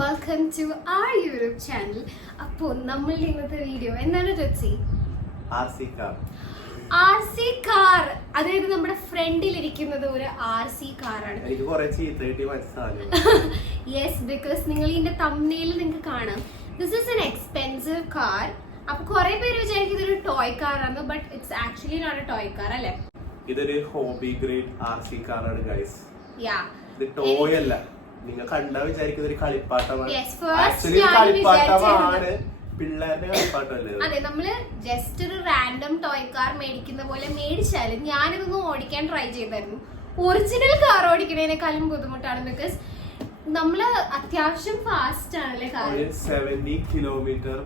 Welcome to our YouTube channel. അപ്പോൾ നമ്മളുടെ ഇന്നത്തെ വീഡിയോ എന്താണ് രുചി? RC കാർ, അതായത് നമ്മുടെ ഫ്രണ്ടിൽ ഇരിക്കുന്നത് ഒരു RC കാറാണ്. യെസ്, ബിക്കോസ് നിങ്ങൾ ഇതിന്റെ തംബ്നെയിൽ നിങ്ങൾക്ക് കാണാം, this is an expensive car. അപ്പൊ കുറെ പേര് വിചാരിക്കും ഇതൊരു ടോയ് കാറാണ്, but it's actually not a toy car അല്ലേ. ഇതൊരു ഹോബി ഗ്രേഡ് RC കാറാണ് ഗൈസ്. യാ, ഇത് ടോയ് അല്ല. നിങ്ങൾ കണ്ടാ വിചാരിക്കുന്ന ഒരു കളിപ്പാട്ടമാണ്. ആക്ച്വലി കളിപ്പാട്ടമാണ്, പിള്ളേരുടെ കളിപ്പാട്ടമല്ലേ. അതെ, നമ്മള് ജസ്റ്റ് ഒരു റാൻഡം ടോയ് കാർ മേടിക്കുന്ന പോലെ മേടിച്ചാലും ഞാനിതൊന്ന് ഓടിക്കാൻ ട്രൈ ചെയ്തായിരുന്നു. ഒറിജിനൽ കാർ ഓടിക്കുന്നതിനേക്കാളും ബുദ്ധിമുട്ടാണ്, ബിക്കോസ് നമ്മള് അത്യാവശ്യം ഫാസ്റ്റ് ആണല്ലേ കാർ. 70 km/h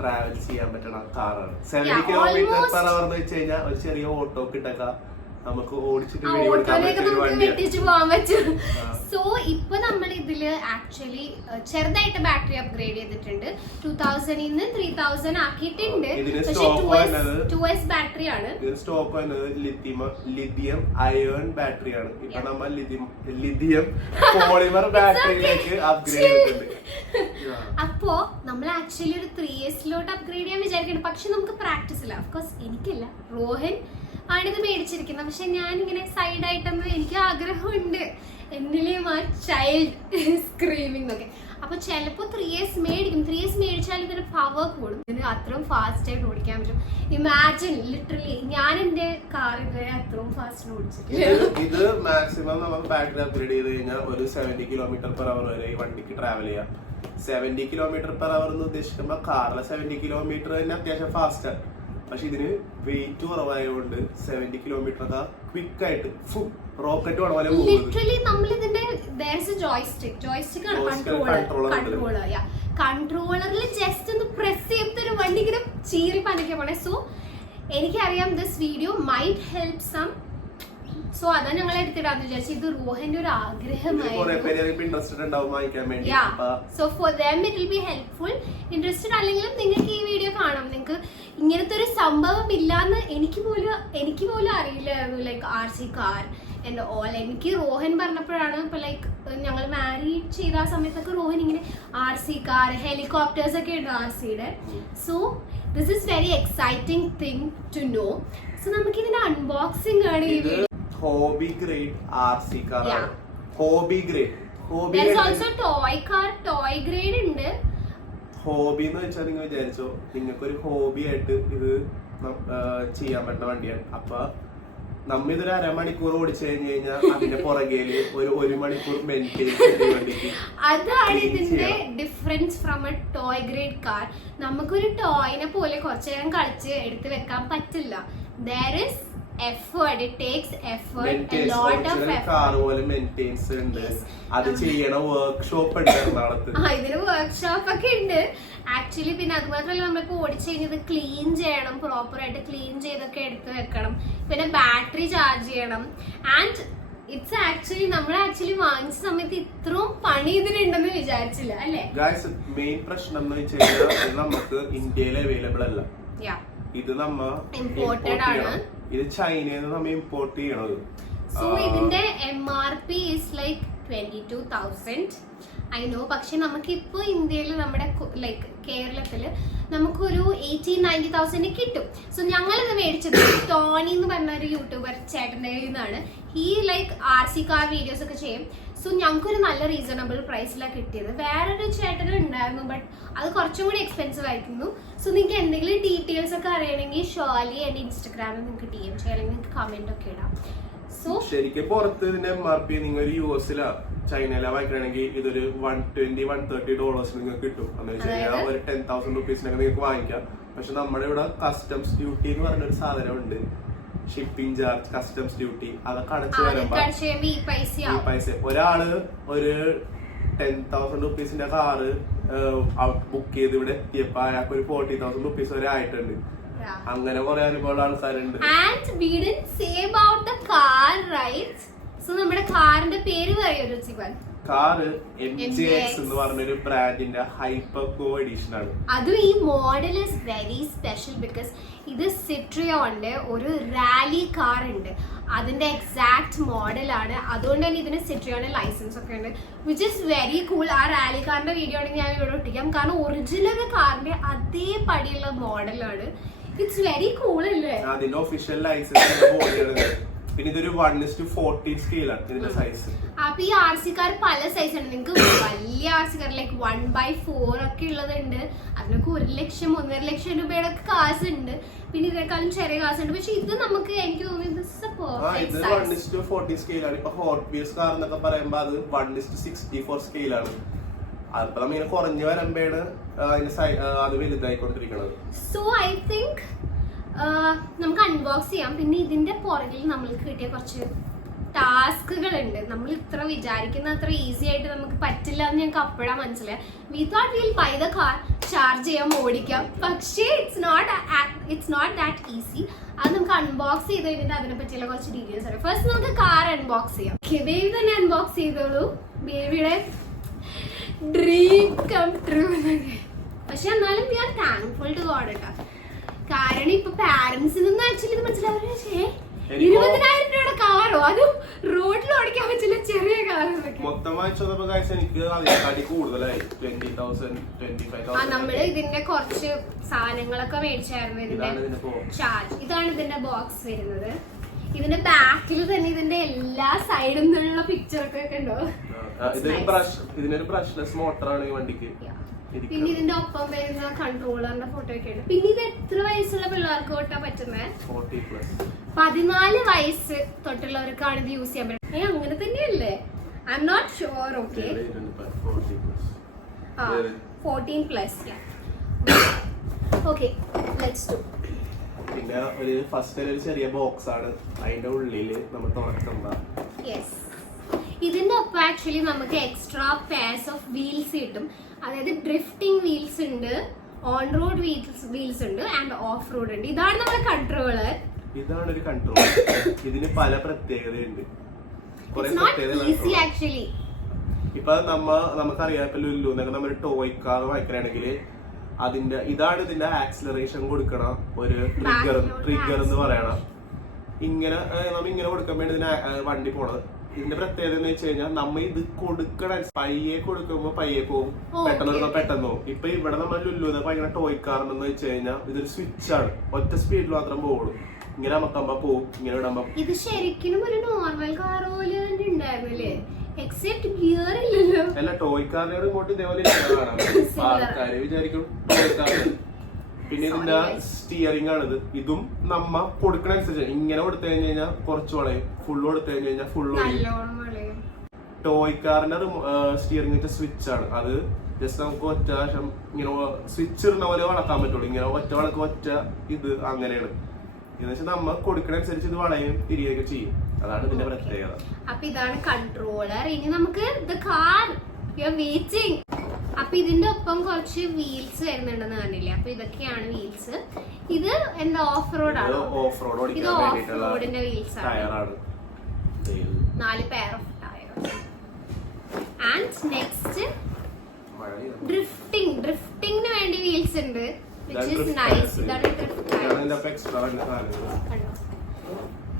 ട്രാവൽ ചെയ്യാൻ പറ്റുന്ന കാറാണ്. 70 km/h എന്ന് വെച്ച് കഴിഞ്ഞാൽ ഒരു ചെറിയ ഓട്ടോ കിട്ടക്ക നമുക്ക് വെട്ടിച്ചു പോകാൻ പറ്റും. സോ ഇപ്പൊ നമ്മൾ ഇതില് ആക്ച്വലി ചെറുതായിട്ട് ബാറ്ററി അപ്ഗ്രേഡ് ചെയ്തിട്ടുണ്ട്. 2000 നിന്ന് 3000 ആക്കിയിട്ടുണ്ട്. പക്ഷെ 2S ബാറ്ററി ആണ്. സ്റ്റോക്ക് വരുന്നത് ലിഥിയം അയേൺ ബാറ്ററി ആണ്. ഇപ്പൊ നമ്മൾ ലിഥിയം പോളിമർ ബാറ്ററിയിലേക്ക് അപ്ഗ്രേഡ് ചെയ്തിട്ടുണ്ട്. അപ്പോ നമ്മൾ ആക്ച്വലി ഒരു 3Sലോട്ട് അപ്ഗ്രേഡ് ചെയ്യാൻ വിചാരിക്കുന്നുണ്ട്. പക്ഷെ നമുക്ക് പ്രാക്ടീസ് ഇല്ല. ഓഫ്കോഴ്സ് എനിക്കില്ല, റോഹൻ ആണിത് മേടിച്ചിരിക്കുന്നത്. പക്ഷെ ഞാനിങ്ങനെ സൈഡായിട്ടൊന്നും എനിക്ക് ആഗ്രഹമുണ്ട്, എന്നിലെയും ആ ചൈൽഡ് സ്ക്രീമിംഗ് ഒക്കെ. അപ്പൊ ചിലപ്പോ 3S മേടിക്കും. 3S മേടിച്ചാൽ ഇതിന് പവർ കൂടും, ഇതിന് അത്രയും ഫാസ്റ്റ് ആയിട്ട് ഓടിക്കാൻ പറ്റും. ഇമാജിൻ, ലിറ്ററലി ഞാൻ എന്റെ കാർ ഇതുവരെ അത്രയും ഫാസ്റ്റ് ഓടിച്ചിട്ടില്ല. ഇത് മാക്സിമം നമുക്ക് ബാറ്ററി അപ്ഗ്രേഡ് ചെയ്ത് കഴിഞ്ഞാൽ ഒരു 70 km/h വരെ ഈ വണ്ടിക്ക് ട്രാവൽ ചെയ്യാം. 70 km/h എന്ന് ഉദ്ദേശിക്കുമ്പോൾ കാറിലെ 70 km തന്നെ അത്യാവശ്യം ഫാസ്റ്റ് ആണ്. പക്ഷെ ഇതിന് വെയിറ്റ് കുറവായതുകൊണ്ട് 70 km ക്വിക്ക് ആയിട്ട് റോക്കറ്റ് പോലെ ലിറ്ററലി നമ്മൾ ഇതിന്റെ ജോയ്സ്റ്റിക് ആണ് കൺട്രോളറിൽ ജസ്റ്റ് ഒന്ന് പ്രസ് ചെയ്തൊരു വണ്ടി ഇങ്ങനെ ചീറി പണിക്കാൻ പോണേ. സോ എനിക്കറിയാം this video might help some. So അതാ ഞങ്ങൾ എടുത്തിടാന്ന് വിചാരിച്ചു. ഇത് റോഹന്റെ ഒരു ആഗ്രഹമായിരുന്നു. So for them it will be helpful. Interested അല്ലെങ്കിലും നിങ്ങൾക്ക് ഈ വീഡിയോ കാണാം. നിങ്ങൾക്ക് ഇങ്ങനത്തെ ഒരു സംഭവം ഇല്ലാന്ന് എനിക്ക് പോലും അറിയില്ലായിരുന്നു. Like RC car and all. എനിക്ക് റോഹൻ പറഞ്ഞപ്പോഴാണ്. ഇപ്പൊ ലൈക്ക് ഞങ്ങൾ മാരീഡ് ചെയ്ത ആ സമയത്തൊക്കെ റോഹൻ ഇങ്ങനെ RC കാർ, ഹെലികോപ്റ്റേഴ്സ് ഒക്കെ ഉണ്ട് RCയുടെ. So this is very exciting thing to know. സോ നമുക്ക് ഇതിന്റെ അൺബോക്സിംഗ് ആണ് ഈ വീഡിയോ. ഹോബി ഗ്രേഡ് RC കാറാണ്. Hobby grade. ടോയ് ഗ്രേഡ് ഉണ്ട്. ഹോബി എന്ന് വെച്ചാൽ നിങ്ങൾ വിചാരിച്ചോ, നിങ്ങൾക്കൊരു ഹോബി ആയിട്ട് ഇത് ചെയ്യാൻ പറ്റുന്ന വണ്ടിയാണ്. അപ്പൊ നമ്മ ഇതൊരു അരമണിക്കൂർ ഓടിച്ചു കഴിഞ്ഞാൽ അതിന്റെ പുറകേല് ഒരു മണിക്കൂർ അതാണ് ഇതിന്റെ difference from A toy grade car. നമുക്കൊരു ടോയിനെ പോലെ കുറച്ചു നേരം കളിച്ച് എടുത്ത് വെക്കാൻ പറ്റില്ല. There is effort, it takes effort, a lot of effort. Car പോലെ മെയിൻറ്റെയിൻസ് ഉണ്ട്, അത് ചെയ്യണ വർക്ക്ഷോപ്പ് ഉണ്ട് എറണാകുളത്ത്. ഇതിന് വർക്ക്ഷോപ്പ് ഒക്കെ ഉണ്ട് ആക്ച്വലി. പിന്നെ അതുമാത്രമല്ല, നമ്മളിപ്പോ ഓടിച്ചു കഴിഞ്ഞത് ക്ലീൻ ചെയ്യണം, പ്രോപ്പർ ആയിട്ട് ക്ലീൻ ചെയ്തൊക്കെ എടുത്ത് വെക്കണം. പിന്നെ ബാറ്ററി ചാർജ് ചെയ്യണം. ആൻഡ് ഇറ്റ്സ് ആക്ച്വലി നമ്മൾ വാങ്ങിച്ച സമയത്ത് ഇത്രയും പണി ഇതിനുണ്ടെന്ന് വിചാരിച്ചില്ല അല്ലേ. മെയിൻ പ്രശ്നം എന്ന് വെച്ചാൽ നമുക്ക് ഇന്ത്യയിൽ അവൈലബിൾ അല്ല. ഇത് നമ്മ ഇമ്പോർട്ടഡ് ആണ്. ഇത് ചൈനയിൽ നിന്ന് നമ്മ ഇമ്പോർട്ട് ചെയ്യണത്. സോ ഇതിന്റെ MRP is like 22,000 I know. പക്ഷെ നമുക്കിപ്പോ ഇന്ത്യയിൽ നമ്മുടെ ലൈക്ക് കേരളത്തില് നമുക്കൊരു 18,000-90,000 കിട്ടും. സോ ഞങ്ങളിത് മേടിച്ചത് ടോണി എന്ന് പറഞ്ഞ ഒരു യൂട്യൂബർ ചേട്ടൻ്റെ കയ്യിൽ നിന്നാണ്. ഈ ലൈക്ക് RC കാർ വീഡിയോസ് ഒക്കെ ചെയ്യും. സോ ഞങ്ങൾക്കൊരു നല്ല റീസണബിൾ പ്രൈസിലാണ് കിട്ടിയത്. വേറൊരു ചേട്ടനും ഉണ്ടായിരുന്നു, ബട്ട് അത് കുറച്ചും കൂടി എക്സ്പെൻസീവ് ആയിരുന്നു. സോ നിങ്ങൾക്ക് എന്തെങ്കിലും ഡീറ്റെയിൽസ് ഒക്കെ അറിയണമെങ്കിൽ ഷോർലി എൻ്റെ ഇൻസ്റ്റഗ്രാമിൽ നിങ്ങൾക്ക് DM ചെയ്യാം, അല്ലെങ്കിൽ നിങ്ങൾക്ക് കമന്റ് ഒക്കെ ഇടാം. സോ ശരിക്കും പുറത്ത് ഇതിന്റെ MRP നിങ്ങൾ US-ലാ ചൈനയിലാ വാങ്ങിക്കണമെങ്കിൽ ഇതൊരു $120-130 നിങ്ങൾക്ക് കിട്ടും. എന്ന് വെച്ച് കഴിഞ്ഞാൽ ഒരു 10,000 rupees-നൊക്കെ നിങ്ങൾക്ക് വാങ്ങിക്കാം. പക്ഷെ നമ്മുടെ ഇവിടെ കസ്റ്റംസ് ഡ്യൂട്ടി എന്ന് പറഞ്ഞൊരു സാധനമുണ്ട്, ഷിപ്പിംഗ് ചാർജ്, കസ്റ്റംസ് ഡ്യൂട്ടി, അതൊക്കെ അടച്ചു വരുമ്പോ ഈ പൈസ ഒരാള് ഒരു 10,000 rupees-ന്റെ കാറ് ബുക്ക് ചെയ്ത് ഇവിടെ എത്തിയപ്പോ അയാൾക്ക് ഒരു 40,000 rupees വരെ ആയിട്ടുണ്ട്. അങ്ങനെ കുറെ അനുഭവമുള്ള ആൾക്കാരുണ്ട്. സോ നമ്മുടെ കാറിന്റെ പേര് പറയോ രുചിപാൻ? കാറ് MJX എന്ന് പറഞ്ഞൊരു ബ്രാൻഡിന്റെ ഹൈപ്പർ ഗോ എഡിഷൻ ആണ്. അതും ഈ model is very special because ഇത് സിട്രിയോന്റെ ഒരു റാലി കാർ ഉണ്ട്, അതിന്റെ എക്സാക്ട് മോഡലാണ്. അതുകൊണ്ട് തന്നെ ഇതിന് സിട്രിയോന്റെ ലൈസൻസ് ഒക്കെ ഉണ്ട്, വിച്ച് ഇസ് വെരി കൂൾ. ആ റാലി കാറിന്റെ വീഡിയോ ആണെങ്കിൽ ഞാൻ ഇവിടെ ഒട്ടിക്കാം, കാരണം ഒറിജിനൽ കാറിന്റെ അതേ പടിയുള്ള മോഡലാണ്. ഇറ്റ്സ് വെരി കൂൾ അല്ലേ? അതിന്റെ ഒഫീഷ്യൽ ലൈസൻസ്. പിന്നെ ഇതൊരു 1:14 സ്കെയിലാണ് ഇതിന്റെ സൈസ്. അപ്പൊ ഈ RC കാർ പല സൈസ് ഉണ്ട്. നിങ്ങൾക്ക് വലിയ RC കാർ ലൈക്ക് 1/4 ഒക്കെ ഉള്ളതുണ്ട്, അതിനൊക്കെ 1 ലക്ഷം 1.5 ലക്ഷം രൂപയുടെ ഒക്കെ കാശ് ഉണ്ട്. പിന്നെ ഇതിനേക്കാളും ചെറിയ കാശ് ഉണ്ട്. പക്ഷെ ഇത് നമുക്ക് എനിക്ക് തോന്നുന്നു 1:40 സ്കെയിലാണ്. ഇപ്പൊ ഹോട്ട് വീൽസ് കാർ എന്നൊക്കെ പറയുമ്പോ അത് 1:64 സ്കെയിലാണ്. അപ്പൊ നമ്മിങ്ങനെ കുറഞ്ഞു വരുമ്പോഴാണ് അത് വലുതായിക്കൊണ്ടിരിക്കുന്നത്. സോ ഐ തിങ്ക് നമുക്ക് അൺബോക്സ് ചെയ്യാം. പിന്നെ ഇതിന്റെ പുറകിൽ നമ്മൾക്ക് കിട്ടിയ കുറച്ച് ടാസ്കുകൾ ഉണ്ട്. നമ്മൾ ഇത്ര വിചാരിക്കുന്ന അത്ര ഈസി ആയിട്ട് നമുക്ക് പറ്റില്ല എന്ന് ഞങ്ങൾക്ക് അപ്പോഴാണ് മനസ്സിലായി. We thought will buy the car, charge ചെയ്യാം, ഓടിക്കാം. പക്ഷേ ഇറ്റ്സ് നോട്ട് ദാറ്റ് ഈസി. അത് നമുക്ക് അൺബോക്സ് ചെയ്ത് കഴിഞ്ഞിട്ട് അതിനെ പറ്റിയുള്ള കുറച്ച് ഡീറ്റെയിൽസ് അറിയാം. ഫസ്റ്റ് നമുക്ക് കാർ അൺബോക്സ് ചെയ്യാം. ബേബി തന്നെ അൺബോക്സ് ചെയ്തോളൂ. ബേബിയുടെ ഡ്രീം കം ട്രൂ. പക്ഷെ എന്നാലും we are thankful to God കേട്ടോ. കാരണം ഇപ്പൊ പാരന്റ്സിനൊന്നും ആക്ച്വലി ഇത് മനസ്സിലാവില്ല. 20,000 രൂപയുടെ കാറോ, അതും റോഡിൽ ഓടിക്കാൻ പറ്റില്ല, ചെറിയ കാറൊക്കെ. മൊത്തം വായിച്ചപ്പോ എനിക്ക് അതിനെക്കാട്ടി കൂടുതലായി 20,000 25,000. നമ്മള് ഇതിന്റെ കുറച്ച് സാധനങ്ങളൊക്കെ മേടിച്ചായിരുന്നു. ഇതിന്റെ ചാർജ് ഇതാണ് ഇതിന്റെ ബോക്സ് വരുന്നത്. ഇതിന്റെ ബാക്കിൽ തന്നെ ഇതിന്റെ എല്ലാ സൈഡിൽ നിന്നുള്ള പിക്ചർ ഒക്കെ ഉണ്ടോ. ഇതിനൊരു ബ്രഷ്ലെസ് മോട്ടറാണ് ഈ വണ്ടിക്ക്. പിന്നെ ഇതിന്റെ ഒപ്പം വരുന്ന കൺട്രോളറിന്റെ ഫോട്ടോ ഒക്കെ ഉണ്ട്. പിന്നെ ഇത് എത്ര വയസ്സുള്ള പിള്ളേർക്ക് ഓട്ടാൻ പറ്റുന്നത്? 14 വയസ്സ് തൊട്ടുള്ളവർക്കാണ് ഇത് യൂസ് ചെയ്യാൻ പറ്റുന്നത്. അങ്ങനെ തന്നെയല്ലേ? I'm not sure. Okay, 14+. Okay, let's do. പിന്നെ ഒരു ഫസ്റ്റ് ഒരു ചെറിയ ബോക്സ് ആണ്, അതിന്റെ ഉള്ളില് നമ്മൾ തുറക്കുന്ന. യെസ്, ഇതിന്റെ ഒപ്പം ആക്ച്വലി നമുക്ക് എക്സ്ട്രാ പെയർസ് ഓഫ് വീൽസ് കിട്ടും. അതായത് ഡ്രിഫ്റ്റിംഗ് വീൽസ് ഉണ്ട്, ഓൺ റോഡ് വീൽസ് ഉണ്ട്, ആൻഡ് ഓഫ് റോഡ് ഉണ്ട്. ഇതാണ് നമ്മുടെ കൺട്രോളർ. ഇതാണ് ഒരു കൺട്രോളർ. ഇതിന് പല പ്രത്യേകതയുണ്ട്. ആക്ച്വലി ഇപ്പൊ നമുക്കറിയാം, ഇപ്പൊ ലുല്ലു എന്നൊക്കെ നമ്മൾ ടോയ് കാർ വായിക്കണമെങ്കിൽ അതിന്റെ ഇതാണ് ഇതിന്റെ ആക്സിലറേഷൻ കൊടുക്കണ ഒരു ട്രിഗർ എന്ന് പറയണം. ഇങ്ങനെ കൊടുക്കാൻ വേണ്ടി ഇതിന് വണ്ടി പോണത്. ഇതിന്റെ പ്രത്യേകത എന്ന് വെച്ച് കഴിഞ്ഞാൽ നമ്മ ഇത് കൊടുക്കണ പയ്യെ കൊടുക്കുമ്പോ പയ്യെ പോകും, പെട്ടെന്ന് പോകും. ഇപ്പൊ ഇവിടെ നമ്മൾ ലുല്ലു ഭയങ്കര ടോയ് കാറെന്ന് വെച്ച് കഴിഞ്ഞാൽ ഇതൊരു സ്വിച്ച് ആണ്, ഒറ്റ സ്പീഡിൽ മാത്രം പോകുള്ളൂ. ഇങ്ങനെ അമക്കുമ്പോ പോവും, ഇങ്ങനെ ഇടുമ്പോ. ഇത് ശരിക്കും ഒരു നോർമൽ കാർ പോലെ തന്നെ ഉണ്ടായിരുന്നില്ലേ? എക്സെപ്റ്റ് ഗിയർ ഇല്ലല്ലോ. അല്ല, ടോയ് കാറിന്റെ റിമോട്ട് ഇതേപോലെ ആൾക്കാര് വിചാരിക്കും ടോയ് കാർ. പിന്നെ ഇതിന്റെ സ്റ്റിയറിംഗ് ആണിത്. ഇതും നമ്മ കൊടുക്കണ അനുസരിച്ച് ഇങ്ങനെ കൊടുത്തു കഴിഞ്ഞു കഴിഞ്ഞാൽ കുറച്ച് വളയും, ഫുള്ള് കൊടുത്തു കഴിഞ്ഞു കഴിഞ്ഞാൽ ഫുള്ള് വളയും. ടോയ് കാറിന്റെ സ്റ്റിയറിംഗ് സ്വിച്ച് ആണ്. അത് ജസ്റ്റ് നമുക്ക് ഒറ്റ പ്രാവശ്യം ഇങ്ങനെ സ്വിച്ച് ഇടുന്ന പോലെ വളക്കാൻ പറ്റുള്ളൂ. ഇങ്ങനെ ഒറ്റ വളക്ക് ഒറ്റ ഇത് അങ്ങനെയാണ്. എന്ന് വെച്ചാൽ നമ്മ കൊടുക്കണ അനുസരിച്ച് ഇത് വളയും തിരികെയൊക്കെ ചെയ്യും. അതാണ് ഇതിന്റെ പ്രത്യേകത. അപ്പൊ ഇതാണ് കൺട്രോളർ. ഇനി നമുക്ക് വെയിറ്റിംഗ്. അപ്പൊ ഇതിന്റെ ഒപ്പം കുറച്ച് വീൽസ് വരുന്നുണ്ടെന്ന് കണ്ടില്ലേ? അപ്പൊ ഇതൊക്കെയാണ് വീൽസ്. ഇത് എന്താ ഓഫ് റോഡ് ആണ്. ഇത് ഓഫ് റോഡിന്റെ വീൽസ് ആണ്. 4 pair of tyre. And next ഡ്രിഫ്റ്റിംഗിന് വേണ്ടി വീൽസ് ഉണ്ട്, which is nice.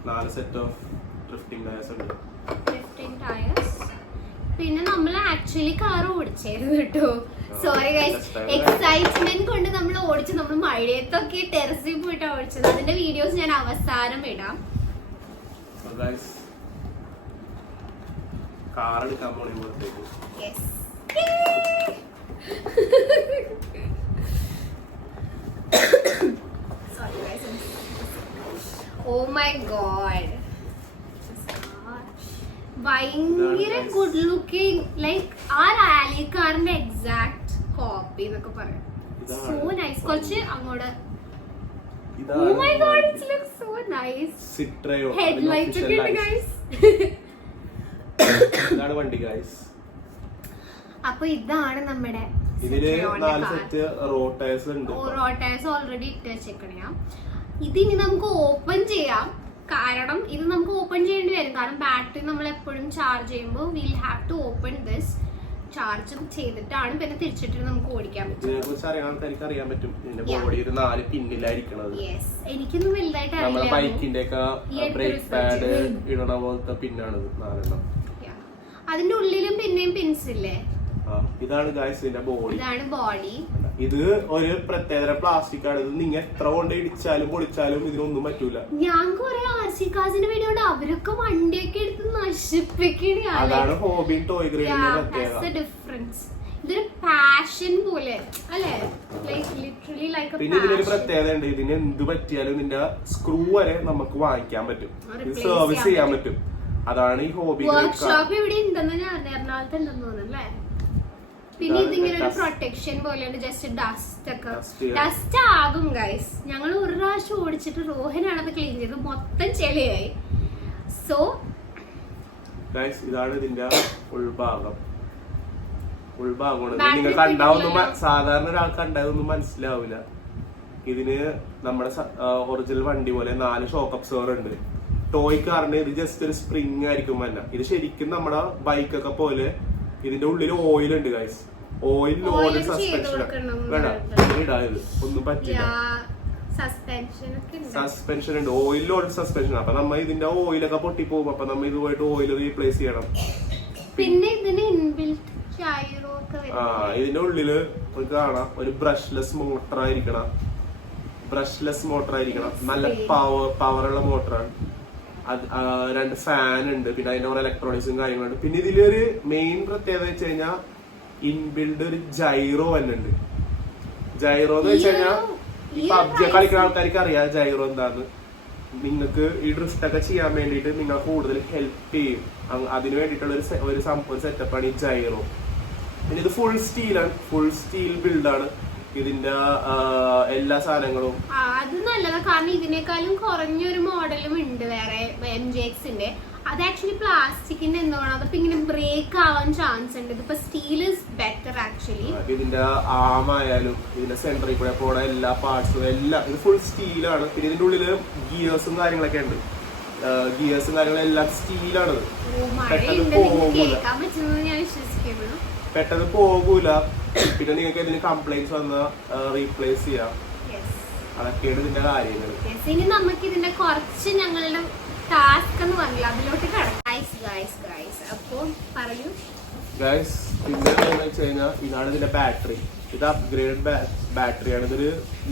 ഇതാണ് സെറ്റ് ഓഫ് ഡ്രിഫ്റ്റിംഗ് ടയർസ് ഉണ്ട്. Drifting tyres. പിന്നെ നമ്മൾ ആക്ച്വലി കാർ ഓടിച്ചായിരുന്നു കേട്ടോ. സോറി ഗൈസ്, എക്സൈറ്റ്മെന്റ് കൊണ്ട് നമ്മൾ ഓടിച്ചു. നമ്മൾ മഴയത്തൊക്കെ ടെറസിൽ പോയിട്ടാണ് ഓടിച്ചത്. അതിന്റെ വീഡിയോസ് ഞാൻ അവസാനം ഇടാം. കാർ എടുക്കാൻ പോണേക്ക് ഓ മൈ ഗോഡ്, ഭയങ്കര ഗുഡ് ലുക്കിംഗ്. ലൈക്ക് ആ റാലി കാറിന്റെ എക്സാക്ട് കോപ്പി എന്നൊക്കെ പറയാം. So nice. കുറച്ച് അങ്ങോട്ട്. Oh my God, it looks so nice. Headlights ഒക്കെ ഉണ്ട് ഗൈസ്. ഇതാണ് വണ്ടി ഗൈസ്. അപ്പൊ ഇതാണ് നമ്മുടെ ഇതില് 4 സെറ്റ് റോട്ടേഴ്സ് ഉണ്ട്. റോട്ടേഴ്സ് ഓൾറെഡി ഇട്ട് വെച്ചേക്കണയാ. ഇതിനി നമുക്ക് ഓപ്പൺ ചെയ്യാം, കാരണം ഇത് നമുക്ക് ഓപ്പൺ ചെയ്യേണ്ടി വരും. കാരണം ബാറ്ററി നമ്മൾ എപ്പോഴും ചാർജ് ചെയ്യുമ്പോൾ will have to open this. Charge ചെയ്തിട്ടാണ് പിന്നെ തിരിച്ചിട്ട് നമുക്ക് ഓടിക്കാൻ പറ്റും. അറിയാൻ പറ്റും ഇതിന്റെ ബോഡി ഒരു 4 പിന്നിലായിരിക്കണത്. എനിക്കൊന്നും വലുതായിട്ട് നമ്മളെ ബൈക്കിന്റെ ഒക്കെ ബ്രേക്ക് പാഡ് ഇടണ പോലത്തെ പിന്നാണ് 4 അതിന്റെ ഉള്ളിലും പിന്നെയും പിൻസ് ഇല്ലേ? ഇതാണ് ഗായ്സ് ഇതിന്റെ ബോഡി. ഇതാണ് ബോഡി. ഇത് ഒരു പ്രത്യേക പ്ലാസ്റ്റിക് ആണ്. ഇത് നിങ്ങൾ എത്ര കൊണ്ട് ഇടിച്ചാലും പൊളിച്ചാലും ഇതിനൊന്നും പറ്റൂല. ഞാൻ കുറെ RC കാസിന്റെ വീഡിയോ ഉണ്ട്, അവരൊക്കെ വണ്ടിയൊക്കെ എടുത്ത് നശിപ്പിക്കണ. അതാണ് ഹോബി ടോയ് ഡിഫറൻസ്. ഇതൊരു പാഷൻ പോലെ അല്ലേ? Literally like. പിന്നെ ഇതിനൊരു പ്രത്യേകത ഉണ്ട്. ഇതിന് എന്ത് പറ്റിയാലും ഇതിന്റെ സ്ക്രൂ വരെ നമുക്ക് വാങ്ങിക്കാൻ പറ്റും, സർവീസ് ചെയ്യാൻ പറ്റും. അതാണ് ഈ ഹോബി. വർക്ക്ഷോപ്പ് ഇവിടെ ഉണ്ടെന്ന് ഞാൻ എറണാകുളത്ത് ഉണ്ടെന്ന് തോന്നുന്നല്ലേ. പിന്നെ ഇതിങ്ങനെ ഒരു പ്രൊട്ടക്ഷൻ പോലെയുണ്ട്. ജസ്റ്റ് ഡസ്റ്റ് ഒക്കെ ഡസ്റ്റ് ആകും ഗൈസ്. ഞങ്ങൾ ഒരു പ്രാവശ്യം ഓടിച്ചിട്ട് റോഹനാണ് അത് ക്ലീൻ ചെയ്ത് മൊത്തം ചെളിയായി. സോ ഗൈസ് ഇതാണ് ഇതിന്റെ ഉൾഭാഗം. നിങ്ങൾ കണ്ടാവുന്ന സാധാരണ ഒരാൾക്ക് കണ്ടാതൊന്നും മനസ്സിലാവില്ല. ഇതിന് നമ്മുടെ ഒറിജിനൽ വണ്ടി പോലെ 4 ഷോക്ക് അബ്സോർവർ ഉണ്ട്. ടോയ് കാറിന് ഇത് ജസ്റ്റ് ഒരു സ്പ്രിങ് ആയിരിക്കും അല്ല. ഇത് ശരിക്കും നമ്മുടെ ബൈക്കൊക്കെ പോലെ ഇതിന്റെ ഉള്ളിൽ ഓയിൽ ഉണ്ട് ഗൈസ്. ഓയിൽ ലോഡ് സസ്പെൻഷൻ ഇടാത് ഒന്നും പറ്റില്ല. സസ്പെൻഷൻ ഉണ്ട്, ഓയിൽ ലോഡ് സസ്പെൻഷൻ. അപ്പൊ നമ്മ ഇതിന്റെ ഓയിലൊക്കെ പൊട്ടിപ്പോകും. അപ്പൊ നമ്മ ഇത് പോയിട്ട് ഓയിൽ റീപ്ലേസ് ചെയ്യണം. പിന്നെ ഇതിന് ഇൻബിൽറ്റ് ഗൈറോ ഒക്കെ ഇതിന്റെ ഉള്ളില് കാണാം ഒരു ബ്രഷ്ലെസ് മോട്ടർ ആയിരിക്കണം. നല്ല പവറുള്ള മോട്ടറാണ്. 2 ഫാൻ ഉണ്ട്. പിന്നെ അതിന്റെ കുറെ ഇലക്ട്രോണിക്സും കാര്യങ്ങളുണ്ട്. പിന്നെ ഇതിലൊരു മെയിൻ പ്രത്യേകത വെച്ച് കഴിഞ്ഞാൽ ഇൻബിൽഡ് ഒരു ജൈറോ തന്നെ ഉണ്ട്. ജൈറോ എന്ന് വെച്ച് കഴിഞ്ഞാൽ ഈ പബ്ജി കളിക്കുന്ന ആൾക്കാർക്ക് അറിയാം ജൈറോ എന്താന്ന്. നിങ്ങൾക്ക് ഈ ഡ്രിഫ്റ്റ് ഒക്കെ ചെയ്യാൻ വേണ്ടിയിട്ട് നിങ്ങൾ കൂടുതൽ ഹെൽപ്പ് ചെയ്യും. അതിന് വേണ്ടിയിട്ടുള്ള ഒരു സെറ്റപ്പാണ് ഈ ജൈറോ. പിന്നെ ഇത് ഫുൾ സ്റ്റീലാണ്, ഫുൾ സ്റ്റീൽ ബിൽഡാണ് ഇതിന്റെ എല്ലാ സാധനങ്ങളും. അത് നല്ലതാ. കാരണം ഇതിനേക്കാളും കുറഞ്ഞൊരു മോഡലും ഉണ്ട് വേറെ MJXന്റെ. അത് ആക്ച്വലി പ്ലാസ്റ്റിക്കിന്റെ എന്താണ്, അതപ്പോ ഇങ്ങനെ ബ്രേക്ക് ആവാൻ ചാൻസ് ഉണ്ട്. ഇതിപ്പോ സ്റ്റീൽ ഇസ് ബെറ്റർ ആക്ച്വലി. ഇതിന്റെ ആമായാലും ഇതിന്റെ സെന്ററിൽ കൂടെ പോണ എല്ലാ പാർട്സും എല്ലാം ഇത് ഫുൾ സ്റ്റീലാണ്. പിന്നെ ഇതിന്റെ ഉള്ളില് ഗിയേഴ്സും കാര്യങ്ങളൊക്കെ ഉണ്ട്. ഗിയേഴ്സും കാര്യങ്ങളും എല്ലാം സ്റ്റീലാണ്. പെട്ടെന്ന് പോകൂല. പിന്നെ നിങ്ങൾക്ക് ഇതിന് കംപ്ലൈന്റ്സ് വന്നാൽ റീപ്ലേസ് ചെയ്യാം. അതൊക്കെയാണ് ഇതിന്റെ കാര്യങ്ങൾ. ഇനി നമുക്ക് ഇതിന്റെ കുറച്ച് ഞങ്ങളുടെ ടാസ്ക് എന്ന് പറഞ്ഞില്ല അതിലോട്ട് അപ്പോ പറയൂ ഗൈസ്. പിന്നെ വെച്ച് കഴിഞ്ഞാൽ ഇതാണ് ഇതിന്റെ ബാറ്ററി. ഇത് അപ്ഗ്രേഡ് ബാറ്ററിയാണ്. ഇതൊരു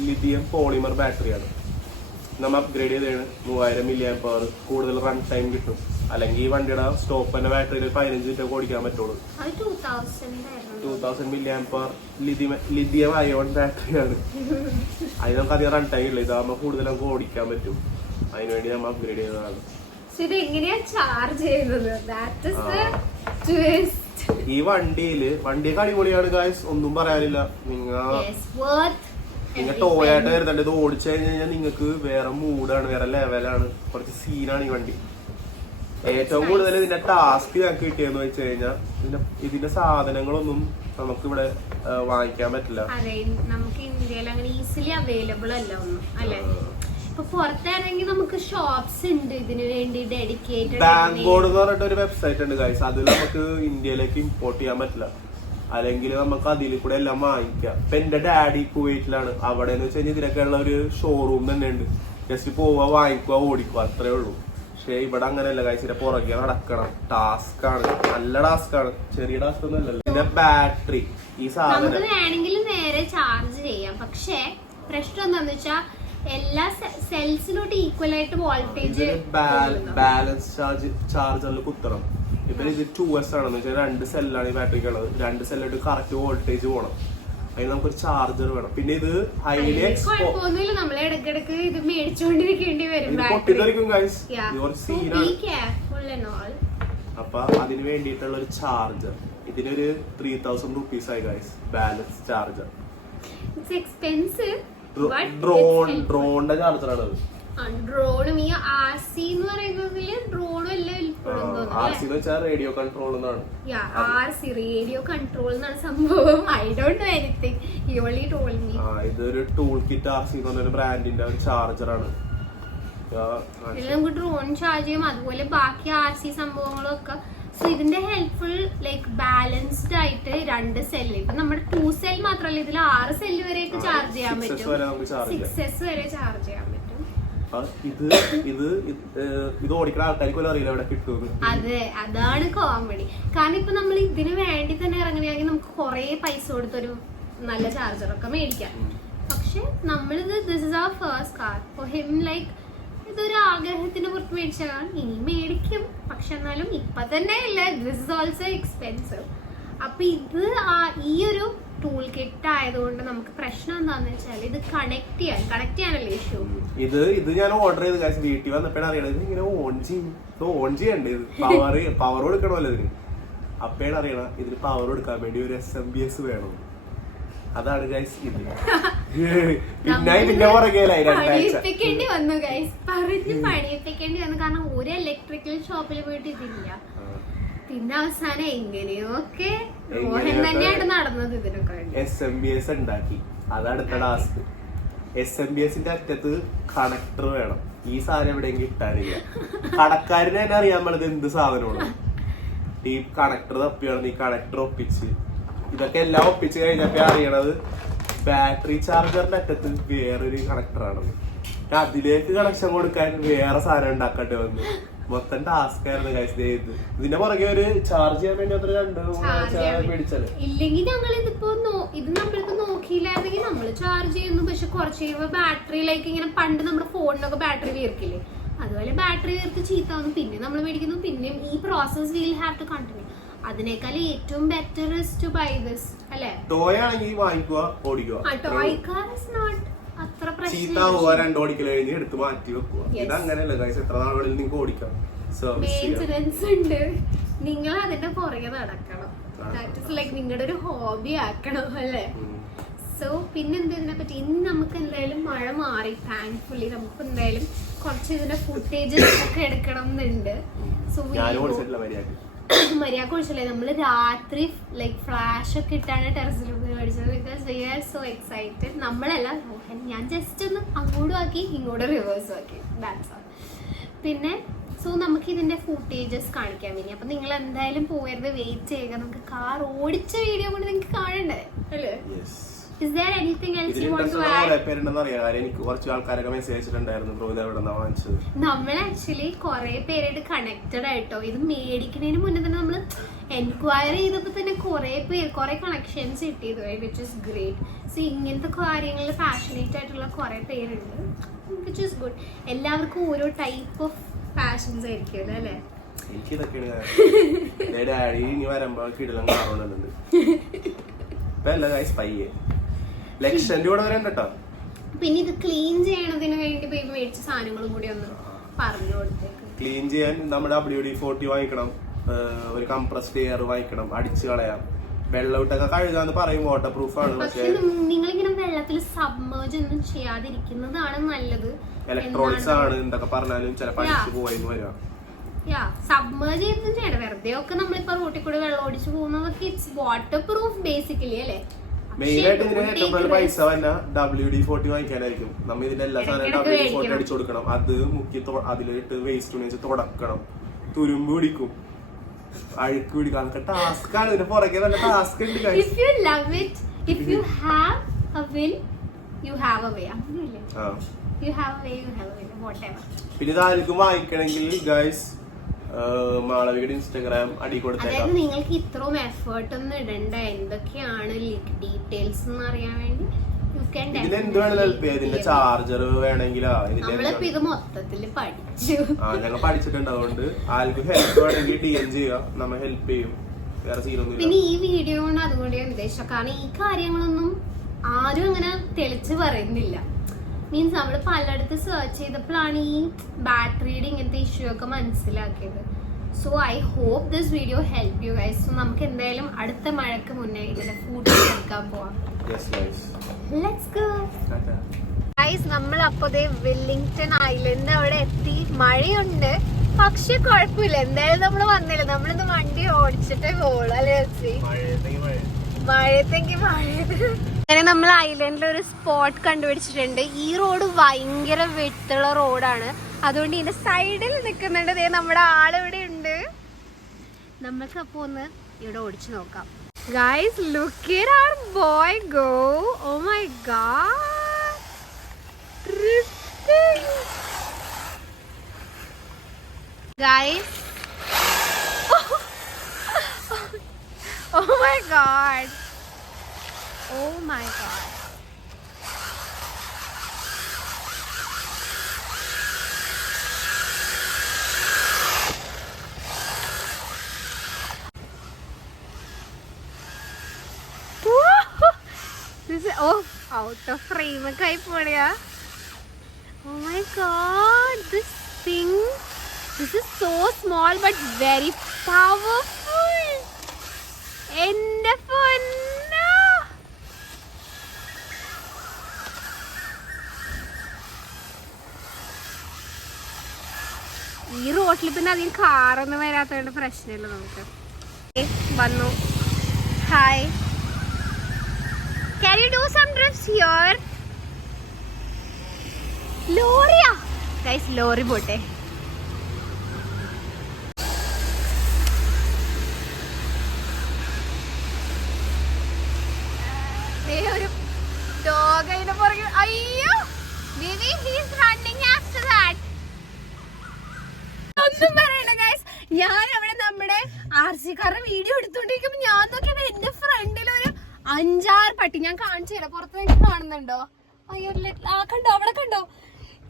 ലിഥിയം പോളിമർ ബാറ്ററിയാണ്. നമ്മൾ അപ്ഗ്രേഡ് ചെയ്താണ് 3000 mAh കൂടുതൽ റൺ ടൈം കിട്ടും. അല്ലെങ്കിൽ ഈ വണ്ടിയുടെ സ്റ്റോപ്പ് തന്നെ ബാറ്ററിയിൽ 15 മിനിറ്റ് ഓടിക്കാൻ പറ്റുള്ളൂ. 2000 mAh ലിഥിയം അയോൺ ബാറ്ററിയാണ്. അതിന് നമുക്ക് അധികം റൺ ടൈം ഇല്ല. ഇതാകുമ്പോൾ കൂടുതൽ നമുക്ക് ഓടിക്കാൻ പറ്റും. അതിനുവേണ്ടി നമ്മൾ അപ്ഗ്രേഡ് ചെയ്തതാണ്. ഈ വണ്ടിയൊക്കെ അടിപൊളിയാണ് ഗായ്സ്, ഒന്നും പറയാനില്ല. നിങ്ങൾ ടോയായിട്ട് വരുന്നുണ്ട്. ഇത് ഓടിച്ചു കഴിഞ്ഞാൽ നിങ്ങൾക്ക് വേറെ മൂഡാണ്, വേറെ ലെവലാണ്, കുറച്ച് സീനാണ് ഈ വണ്ടി. ഏറ്റവും കൂടുതൽ ഇതിന്റെ ടാസ്ക് ഞങ്ങൾക്ക് കിട്ടിയെന്ന് വെച്ച് കഴിഞ്ഞാൽ ഇതിന്റെ സാധനങ്ങളൊന്നും നമുക്ക് ഇവിടെ വാങ്ങിക്കാൻ പറ്റില്ല. നമുക്ക് ഇന്ത്യയിൽ അങ്ങനെ ഈസിലി അവൈലബിൾ അല്ല ഒന്നും അല്ലെ. ഇപ്പൊ പുറത്തിറങ്ങി നമുക്ക് ഷോപ്സ് ഉണ്ട് ഇതിനു വേണ്ടി ഡെഡിക്കേറ്റഡ്. ബാങ്കോഡ് എന്ന് പറഞ്ഞിട്ട് ഒരു വെബ്സൈറ്റ് ഉണ്ട് ഗൈസ്. അതിൽ നമുക്ക് ഇന്ത്യയിലേക്ക് ഇമ്പോർട്ട് ചെയ്യാൻ പറ്റില്ല. അല്ലെങ്കിൽ നമുക്ക് അതിൽ കൂടെ എല്ലാം വാങ്ങിക്കാം. ഇപ്പൊ എന്റെ ഡാഡി കുവൈറ്റിലാണ്. അവിടെ എന്ന് വെച്ച് കഴിഞ്ഞാൽ ഇതിനൊക്കെ ഉള്ള ഒരു ഷോറൂം തന്നെ ഉണ്ട്. ജസ്റ്റ് പോവുക, വാങ്ങിക്കുക, ഓടിക്കുക, അത്രേ ഉള്ളൂ. പക്ഷെ ഇവിടെ അങ്ങനെയല്ല ഗൈസ്. ഇതിന്റെ പുറകെ നടക്കണം. ടാസ്ക് ആണ്, നല്ല ടാസ്ക് ആണ്, ചെറിയ ടാസ്ക് ഒന്നും അല്ലല്ലോ. ഇതിന്റെ ബാറ്ററി ഈ സാധനം വേണമെങ്കിൽ നേരെ ചാർജ് ചെയ്യാം. പക്ഷെ പ്രശ്നം എന്താന്ന് വെച്ചാൽ എല്ലാ സെൽസിലോട്ട് ഈക്വൽ ആയിട്ട് വോൾട്ടേജ് ബാലൻസ് ചാർജറിൽ കുത്തണം. ഇപ്പൊ ഇത് 2S ആണെന്ന് വെച്ചാൽ 2 സെല്ലാണ് ഈ ബാറ്ററിക്ക് ഉള്ളത്. 2 സെല്ലായിട്ട് കറക്റ്റ് വോൾട്ടേജ് പോകണം. അതിന് നമുക്കൊരു ചാർജർ വേണം. പിന്നെ ഇത് ഹൈലി നമ്മളെ ഇടയ്ക്കിടയ്ക്ക് ഇത് മേടിച്ചുകൊണ്ടിരിക്കേണ്ടി വരും. അപ്പൊ അതിന് വേണ്ടിയിട്ടുള്ള ഒരു ചാർജർ. ഇതിനൊരു 3000 rupees ആയി ഗൈസ്, ബാലൻസ് ചാർജർ. ഡ്രോണിന്റെ ചാർജറാണ് അത്. ഡ്രോണും ഈ RC എന്ന് പറയുന്നതില് ഡ്രോണും എല്ലാം RC എന്ന് വെച്ചാൽ റേഡിയോ കൺട്രോൾ എന്നാണ്. RC റേഡിയോ കൺട്രോൾ എന്നാണ് സംഭവം. I don't know anything. He only told me. ഇതൊരു ടൂൾ കിറ്റ് RC എന്ന് പറഞ്ഞ ബ്രാൻഡിന്റെ ഒരു ചാർജറാണ്. ഇതിൽ നമുക്ക് ഡ്രോൺ ചാർജ് ചെയ്യും, അതുപോലെ ബാക്കി RC സംഭവങ്ങളും ഒക്കെ. സോ ഇതിന്റെ ഹെൽപ്ഫുൾ ലൈക്ക് ബാലൻസ്ഡ് ആയിട്ട് 2 സെല്ല്, ഇപ്പൊ നമ്മുടെ 2 സെൽ മാത്രമല്ല ഇതിൽ 6 സെല്ല് വരെയൊക്കെ ചാർജ് ചെയ്യാൻ പറ്റും, 6S വരെ ചാർജ് ചെയ്യാൻ പറ്റും. ഇത് ഓടിക്കുന്ന ആൾക്കാർക്ക് അറിയില്ല എവിടെ കിട്ടും. അതെ, അതാണ് കോമഡി. കാരണം ഇപ്പൊ നമ്മൾ ഇതിന് വേണ്ടി തന്നെ ഇറങ്ങുകയാണെങ്കിൽ നമുക്ക് കുറെ പൈസ കൊടുത്തൊരു നല്ല ചാർജറൊക്കെ മേടിക്കാം. പക്ഷെ നമ്മളിത് this is our first car for him. Like ഇതൊരു ആഗ്രഹത്തിന് പുറത്ത് മേടിച്ചാൽ ഇനി മേടിക്കും, പക്ഷെ എന്നാലും ഇപ്പൊ തന്നെ ഇല്ല, ദിസ് ഇസ് ഓൾസോ എക്സ്പെൻസീവ്. അപ്പൊ ഇത് ഈ ഒരു ടൂൾ കിറ്റ് ആയതുകൊണ്ട് നമുക്ക് പ്രശ്നം എന്താന്ന് വെച്ചാൽ ഇത് കണക്ട് ചെയ്യാനല്ലേ ഇഷ്യൂ. ഇത് ഞാൻ ഓർഡർ ചെയ്ത് വീട്ടിൽ വന്നപ്പോഴാണ് അറിയണത് ഇങ്ങനെ ഓൺ ചെയ്യണ്ടേ, പവർ കൊടുക്കണമല്ലോ ഇതിന്. അപ്പോഴാണ് അറിയണ ഇതിന് പവർ കൊടുക്കാൻ വേണ്ടി ഒരു SMBS വേണം. അതാണ് ഗൈസ് ഇത്. പണിയിപ്പിക്കേണ്ടി വന്നു ഗൈസ്, പണിയിപ്പിക്കേണ്ടി വന്നു. കാരണം ഒരു ഇലക്ട്രിക്കൽ ഷോപ്പിൽ പോയിട്ട് ഇതില്ല. പിന്നെ അവസാനം എങ്ങനെയൊക്കെ മോഹൻ തന്നെയാണ് നടന്നത് ഇതിനൊക്കെ. SMBS ഉണ്ടാക്കി, അതാണ് ടാസ്ക്. SMBSന്റെ അറ്റത്ത് കണക്ടർ വേണം. ഈ സാധനം എവിടെയെങ്കിലും കിട്ടാനില്ല. കടക്കാരന് തന്നെ അറിയാൻ പാടില്ല എന്ത് സാധനമാണ്. ഈ കണക്ടർ തപ്പിയാണ്, ഈ കണക്ടർ ഒപ്പിച്ച് ഇതൊക്കെ എല്ലാം ഒപ്പിച്ച് കഴിഞ്ഞപ്പോ അറിയണത് ബാറ്ററി ചാർജറിന്റെ അറ്റത്ത് വേറൊരു കണക്ടറാണ്. അതിലേക്ക് കണക്ഷൻ കൊടുക്കാൻ വേറെ സാധനം ഉണ്ടാക്കേണ്ടി വന്നു. മൊത്തം ടാസ്ക് ആയിരുന്നു ഗൈസ്. ഇതിന്റെ പുറകെ ഒരു ചാർജ് ചെയ്യാൻ വേണ്ടി 2-3 മേടിച്ചത്. ഇല്ലെങ്കിൽ ഞങ്ങൾ ഇതിപ്പോ ഇത് നമ്മൾക്ക് നോക്കിയില്ലായിരുന്നെങ്കിൽ നമ്മള് ചാർജ് ചെയ്യുന്നു. പക്ഷെ കുറച്ച് കഴിയുമ്പോ ബാറ്ററിയിലേക്ക് ഇങ്ങനെ പണ്ട് നമ്മുടെ ഫോണിനൊക്കെ ബാറ്ററി വീർക്കില്ലേ, അതുപോലെ ബാറ്ററി വീർത്ത് ചീത്താവുന്നു. പിന്നെ നമ്മൾ മേടിക്കുന്നു, പിന്നെയും ഈ process will have to continue. അതിനേക്കാൾ ഏറ്റവും better is to buy this അല്ലേ. ടോയ് ആണെങ്കിൽ വാങ്ങിക്കുക, ഓടിക്കുക. ടോയ് കാർ ഇസ് നോട്ട് അത്ര പ്രശ്നം. 2 ഓടിക്കൽ കഴിഞ്ഞ് എടുത്ത് മാറ്റി വെക്കുക. ഇത് അങ്ങനെയല്ല ഗൈസ്, എത്ര നാളുകളിൽ നിങ്ങൾക്ക് ഓടിക്കാം. മെയിൻ്റനൻസ് ഉണ്ട്, നിങ്ങൾ അതിന്റെ പുറകെ നടക്കണം. ദാറ്റ് ഇസ് ലൈക്ക് നിങ്ങളുടെ ഒരു ഹോബി ആക്കണം അല്ലേ. സോ പിന്നെന്താ ഇതിനെ പറ്റി ഇന്ന് നമുക്ക് എന്തായാലും മഴ മാറി താങ്ക്ഫുള്ളി. നമുക്ക് എന്തായാലും കുറച്ച് ഇതിന്റെ ഫുട്ടേജസ് ഒക്കെ എടുക്കണം എന്നുണ്ട്. സോ മര്യാദ കുറിച്ചല്ലേ നമ്മള് രാത്രി ലൈക്ക് ഫ്ലാഷ് ഒക്കെ ഇട്ടാണ് ടെറസിൽ മേടിച്ചത്. Because we are so excited. നമ്മളല്ല റോഹൻ, ഞാൻ ജസ്റ്റ് ഒന്ന് അങ്ങോട്ടും ആക്കി ഇങ്ങോട്ട് റിവേഴ്സും ആക്കി, ദാറ്റ്സ് ഓൾ. പിന്നെ സോ നമുക്ക് ഇതിന്റെ ഫുട്ടേജസ് കാണിക്കാൻ വേണ്ടി അപ്പൊ നിങ്ങൾ എന്തായാലും പോയത് വെയിറ്റ് ചെയ്യുക. നമുക്ക് കാർ ഓടിച്ച വീഡിയോ കൊണ്ട് നിങ്ങൾക്ക് കാണണ്ടേ അല്ലേ. Is there anything else you want to add? എനിക്ക് കുറച്ച് ആൾക്കാരൊക്കെ മെസ്സേജ് അയച്ചിട്ടുണ്ടായിരുന്നു ബ്രോ ഇത് എവിടെ വാങ്ങിച്ചത്. നമ്മൾ ആക്ച്വലി കുറെ പേരായിട്ട് കണക്റ്റഡ് ആയിട്ടോ. ഇത് മേടിക്കുന്നതിന് മുന്നേ തന്നെ നമ്മൾ എൻക്വയറി ചെയ്തപ്പോ തന്നെ കുറെ കണക്ഷൻസ് കിട്ടിയത്, വിച്ച് ഇസ് ഗ്രേറ്റ്. സോ ഇങ്ങനത്തെ കാര്യങ്ങളിൽ പാഷനേറ്റ് ആയിട്ടുള്ള കുറെ പേരുണ്ട്, വിച്ച് ഇസ് ഗുഡ്. എല്ലാവർക്കും ഓരോ ടൈപ്പ് ഓഫ് പാഷൻസ് ആയിരിക്കും അല്ലേ. എനിക്കിതൊക്കെയാണ് ഇനി വരുമ്പോ കിടലം കാണുന്നുണ്ട്. ലക്ഷന്റെ കൂടെ വരണ്ട കേട്ടോ. പിന്നെ ഇത് ക്ലീൻ ചെയ്യണതിന് വേണ്ടി മേടിച്ച സാധനങ്ങളും കൂടി ഒന്ന് പറഞ്ഞു കൊടുത്തേക്ക്. ക്ലീൻ ചെയ്യാൻ നമ്മുടെ WD-40 വാങ്ങിക്കണം, ഒരു കംപ്രസ്ഡ് എയർ വാങ്ങിക്കണം, അടിച്ചു കളയാം. വെള്ളമിട്ടൊക്കെ കഴുകാന്ന് പറയും, വാട്ടർ പ്രൂഫ് ആണ്. പക്ഷെ നിങ്ങളിങ്ങനെ വെള്ളത്തിൽ സബ്മേർജ് ഒന്നും ചെയ്യാതിരിക്കുന്നതാണ് നല്ലത്. ഇലക്ട്രോണിക്സ് ആണ്, എന്തൊക്കെ പറഞ്ഞാലും ചിലപ്പോൾ അടിച്ചു പോയെന്ന് വരാം. സബ്മേർജ് ചെയ്തൊന്നും ചെയ്യണം. വെറുതെ ഒക്കെ നമ്മളിപ്പോ റോട്ടിൽ കൂടെ വെള്ളം ഓടിച്ചു പോകുന്നതൊക്കെ ഇറ്റ്സ് വാട്ടർ പ്രൂഫ് ബേസിക്കലി അല്ലേ. മെയിൻ ആയിട്ട് ഇതിന് ഏറ്റവും കൂടുതൽ പൈസ തന്നെ WD-40 വാങ്ങിക്കാനായിരിക്കും. നമ്മ ഇതിന്റെ എല്ലാ സാധനവും WD-40 അടിച്ചു കൊടുക്കണം. അത് മുക്കി അതിലിട്ട് വേസ്റ്റ് ഉണ്ടെന്ന് വെച്ചാൽ തുടക്കണം, തുരുമ്പ് പിടിക്കും, അഴുക്ക് പിടിക്കും. അതൊക്കെ ടാസ്ക് ആണ്. ഇതിന്റെ പുറകെ നല്ല ടാസ്ക് ഉണ്ട്. പിന്നെ ഇതായിരിക്കും വാങ്ങിക്കണമെങ്കിൽ ഗൈസ് മാളവികയുടെ ഇൻസ്റ്റാഗ്രാം അടി കൊടുത്തേക്കാം. നിങ്ങൾക്ക് ഇത്രയും എഫേർട്ട് ഒന്നും ഇടണ്ട. എന്തൊക്കെയാണ് ഡീറ്റെയിൽസ് എന്ന് അറിയാൻ വേണ്ടി ഇതിന് എന്ത് വേണമെങ്കിലും ഹെൽപ്പ് ചെയ്യാം. ഇതിന്റെ ചാർജർ വേണമെങ്കിലോ ഇത് മൊത്തത്തില് പഠിച്ചു. ഞങ്ങൾ പഠിച്ചിട്ടുണ്ട്. അതുകൊണ്ട് ആർക്കും ഹെൽപ്പ് വേണമെങ്കിൽ DM ചെയ്യുക, നമ്മൾ ഹെൽപ്പ് ചെയ്യും. വേറെ സീനൊന്നും. പിന്നെ ഈ വീഡിയോ കൊണ്ട് അതുകൊണ്ട് ഉദ്ദേശം കാരണം ഈ കാര്യങ്ങളൊന്നും ആരും അങ്ങനെ തെളിച്ച് പറയുന്നില്ല. മീൻസ് നമ്മൾ പലയിടത്ത് സെർച്ച് ചെയ്തപ്പോഴാണ് ഈ ബാറ്ററിയുടെ ഇങ്ങനത്തെ ഇഷ്യൂ ഒക്കെ മനസ്സിലാക്കിയത്. So I hope this video help you guys. So നമുക്ക് എന്തായാലും അടുത്ത മഴയ്ക്ക് മുന്നേ ഇതിന്റെ ഫുഡ് എടുക്കാൻ പോവാം. Let's go guys. നമ്മൾ അപ്പോ വെല്ലിംഗ്ടൺ ഐലൻഡ് അവിടെ എത്തി. മഴയുണ്ട് പക്ഷെ കുഴപ്പമില്ല. എന്തായാലും നമ്മൾ വന്നില്ല. നമ്മളിന്ന് വണ്ടി ഓടിച്ചിട്ടേ പോകുള്ളൂ അല്ലേ. മഴയത്തെങ്കിൽ മഴ അങ്ങനെ നമ്മൾ ഐലൻഡിൽ ഒരു സ്പോട്ട് കണ്ടുപിടിച്ചിട്ടുണ്ട്. ഈ റോഡ് ഭയങ്കര വെട്ടുള്ള റോഡാണ്, അതുകൊണ്ട് ഇതിന്റെ സൈഡിൽ നിൽക്കുന്നുണ്ട്. ദേ നമ്മുടെ ആളിവിടെ ഉണ്ട്. നമ്മൾക്ക് അപ്പൊ ഒന്ന് ഇവിടെ ഓടിച്ചു നോക്കാം. Guys, look at our boy go. Oh my god. Drifting. Guys. Oh my god. Oh my god. This is out of frame kai podya. Oh my god, this thing, this is so small but very powerful. Ende ponna. ഈ റോട്ടിൽ പിന്നെ അധികം കാറൊന്നും വരാത്തതുകൊണ്ട് പ്രശ്നമില്ല നമുക്ക്. വന്നു. Hi. Can you do some drifts here? Lorry, guys, lorry bote. Hey, oru dog ine porge. Ayyo, baby, he is running after that. ഒന്നും പറയണ്ട guys. ഞാൻ അവിടെ നമ്മുടെ RC കാരുടെ വീഡിയോ എടുത്തോണ്ടിരിക്കുമ്പോ ഞാൻ നോക്കിയപ്പോ എന്റെ ഫ്രണ്ടിൽ ഒരു 5-6 പട്ടി. ഞാൻ കാണിച്ചു തരാം, പുറത്തേക്ക് കാണുന്നുണ്ടോ? അയ്യോ, കണ്ടോ, അവിടെ കണ്ടോ?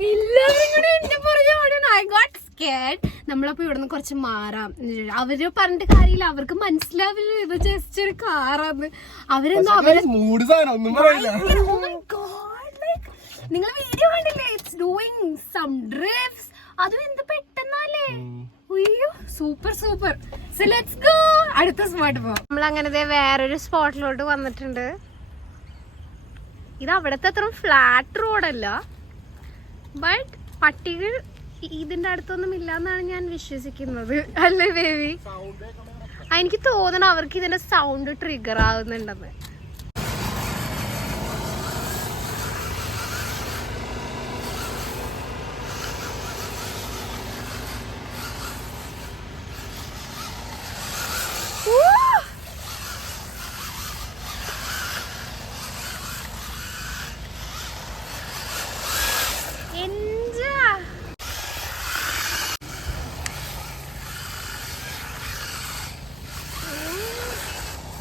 എല്ലാവരും കൂടെ എന്റെ പുറകെ ഓടുന്നു. I got scared. നമ്മളപ്പോ ഇവിടുന്ന് കുറച്ച് മാറാം. അവര് പറഞ്ഞിട്ട് കാര്യമില്ല, അവർക്ക് മനസ്സിലാവില്ല ഇത് ജസ്റ്റ് ഒരു കാറാന്ന്. അവരെന്തോ നിങ്ങൾ വീഡിയോ കണ്ടില്ലേ? It's doing some drifts. അതും എന്ത് പെട്ടെന്നല്ലേ. അയ്യോ, super super. So let's go. അടുത്ത സ്പോട്ട് പോവാം. നമ്മൾ അങ്ങനെ വേറൊരു സ്പോട്ടിലോട്ട് വന്നിട്ടുണ്ട്. ഇത് അവിടത്തെ അത്ര ഫ്ലാറ്റ് റോഡല്ല, ബട്ട് പട്ടികൾ ഇതിന്റെ അടുത്തൊന്നും ഇല്ലാന്നാണ് ഞാൻ വിശ്വസിക്കുന്നത്. അല്ലേ ബേബി? എനിക്ക് തോന്നണം അവർക്ക് ഇതിന്റെ സൗണ്ട് ട്രിഗർ ആവുന്നുണ്ടെന്ന്.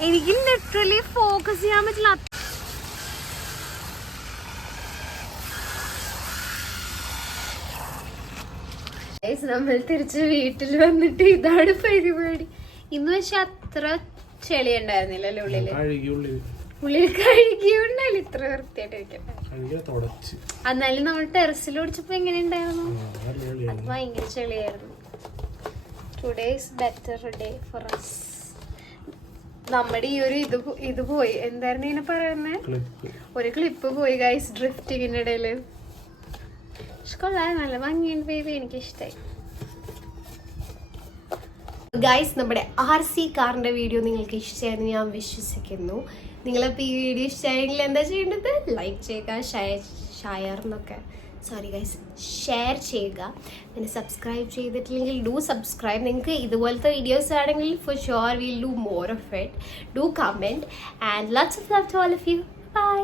എനിക്ക് ലിറ്ററലി ഫോക്കസ് ചെയ്യാൻ പറ്റില്ല. നമ്മൾ തിരിച്ച് വീട്ടിൽ വന്നിട്ട് ഇതാണ് പരിപാടി. ഇന്ന് പക്ഷെ അത്ര ചെളി ഉണ്ടായിരുന്നില്ലല്ലോ ഉള്ളില്. ഉള്ളിൽ കഴുകിയുണ്ടല്ലോ ഇത്ര വൃത്തിയായിട്ട്. എന്നാലും നമ്മൾ ടെറസിൽ ഓടിച്ചപ്പോ എങ്ങനെ ഉണ്ടായിരുന്നു? അത് ഭയങ്കര ചെളിയായിരുന്നു. Today is better day for us. നമ്മുടെ ഈ ഒരു ഇത് പോയി, എന്തായിരുന്നു ഇതിനെ പറയുന്നത്, ഒരു ക്ലിപ്പ് പോയി ഗൈസ് ഡ്രിഫ്റ്റിങ്ങിന്റെ ഇടയില്. കൊള്ളാം, നല്ല ഭംഗിയുണ്ട് ബേബി, എനിക്ക് ഇഷ്ടമായി. ഗൈസ്, നമ്മുടെ RC കാറിന്റെ വീഡിയോ നിങ്ങൾക്ക് ഇഷ്ടമായിരുന്നു ഞാൻ വിശ്വസിക്കുന്നു. നിങ്ങളിപ്പോൾ ഈ വീഡിയോ ഇഷ്ടമായെങ്കിൽ എന്താ ചെയ്യേണ്ടത്? ലൈക്ക് ചെയ്യുക, ഷെയർ ചെയ്യുക. പിന്നെ സബ്സ്ക്രൈബ് ചെയ്തിട്ടില്ലെങ്കിൽ ഡു സബ്സ്ക്രൈബ്. നിങ്ങൾക്ക് ഇതുപോലത്തെ വീഡിയോസ് ആണെങ്കിൽ for sure will do more of it. Do comment and lots of love to all of you. By.